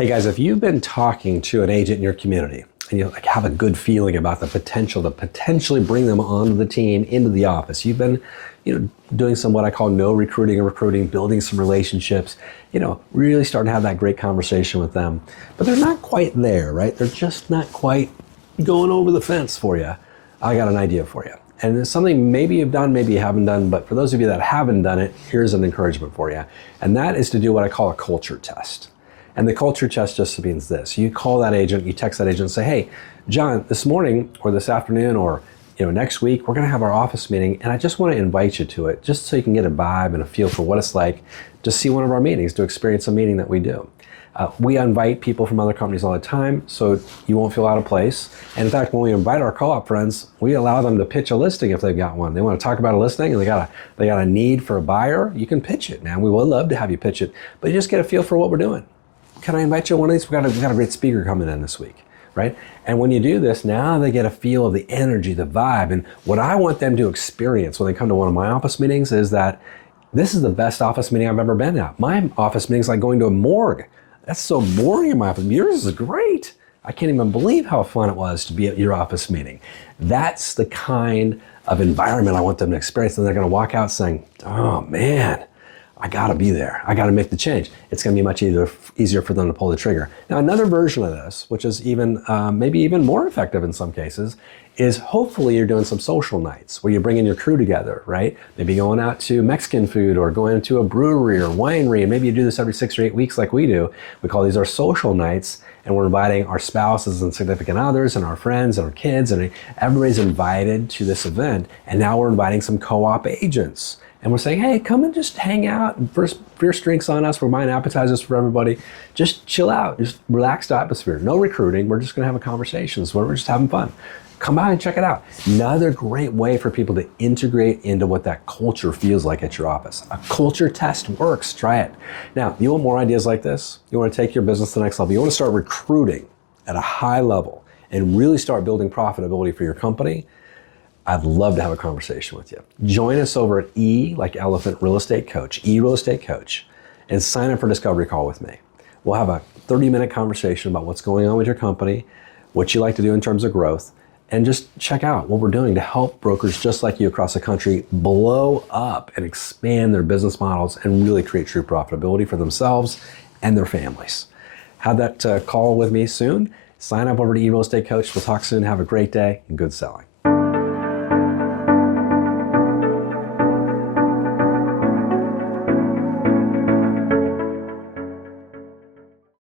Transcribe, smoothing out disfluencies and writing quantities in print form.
Hey guys, if you've been talking to an agent in your community and you have a good feeling about the potential to potentially bring them onto the team, into the office, you've been doing some what I call no recruiting or recruiting, building some relationships, really starting to have that great conversation with them. But they're not quite there, right? They're just not quite going over the fence for you. I got an idea for you. And it's something maybe you've done, maybe you haven't done, but for those of you that haven't done it, here's an encouragement for you. And that is to do what I call a culture test. And the culture test just means this. You call that agent, you text that agent and say, hey, John, this morning or this afternoon or next week, we're going to have our office meeting, and I just want to invite you to it just so you can get a vibe and a feel for what it's like to see one of our meetings, to experience a meeting that we do. We invite people from other companies all the time, so you won't feel out of place. And in fact, when we invite our co-op friends, we allow them to pitch a listing if they've got one. They want to talk about a listing and they got a need for a buyer, you can pitch it. Now, we would love to have you pitch it, but you just get a feel for what we're doing. Can I invite you to one of these? We got a great speaker coming in this week, right? And when you do this, now they get a feel of the energy, the vibe. And what I want them to experience when they come to one of my office meetings is that this is the best office meeting I've ever been at. My office meeting is like going to a morgue. That's so boring in my office. Yours is great. I can't even believe how fun it was to be at your office meeting. That's the kind of environment I want them to experience. And they're going to walk out saying, oh man, I gotta be there. I gotta make the change. It's gonna be much easier for them to pull the trigger. Now, another version of this, which is even maybe even more effective in some cases, is hopefully you're doing some social nights where you're bringing your crew together, right? Maybe going out to Mexican food or going to a brewery or winery, and maybe you do this every 6 or 8 weeks like we do. We call these our social nights, and we're inviting our spouses and significant others and our friends and our kids, and everybody's invited to this event. And now we're inviting some co-op agents. And we're saying, hey, come and just hang out. First drinks on us. We're buying appetizers for everybody. Just chill out. Just relaxed atmosphere. No recruiting. We're just going to have a conversation. So we're just having fun. Come by and check it out. Another great way for people to integrate into what that culture feels like at your office. A culture test works. Try it. Now, you want more ideas like this? You want to take your business to the next level? You want to start recruiting at a high level and really start building profitability for your company? I'd love to have a conversation with you. Join us over at E, like Elephant Real Estate Coach, eRealEstateCoach, and sign up for a discovery call with me. We'll have a 30-minute conversation about what's going on with your company, what you like to do in terms of growth, and just check out what we're doing to help brokers just like you across the country blow up and expand their business models and really create true profitability for themselves and their families. Have that call with me soon. Sign up over to eRealEstateCoach. We'll talk soon. Have a great day and good selling.